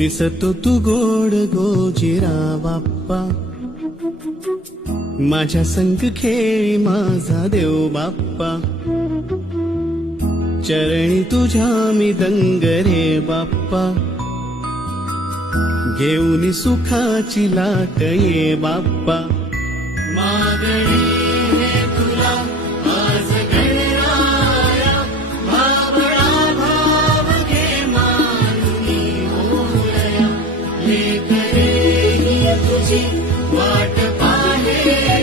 दिसतो तू गोड गोजिरा बाप्पा, माझ्या संग खेळी माझा देव बाप्पा, चरणी तुझ्या मी दंग रे बाप्पा, घेऊन सुखाची लाट ये बाप्पा. मागणी हे तुला आज गणराया, भावळा भाव घे मानुनी ओळया, लेकरे ही तुझी वाट पाहे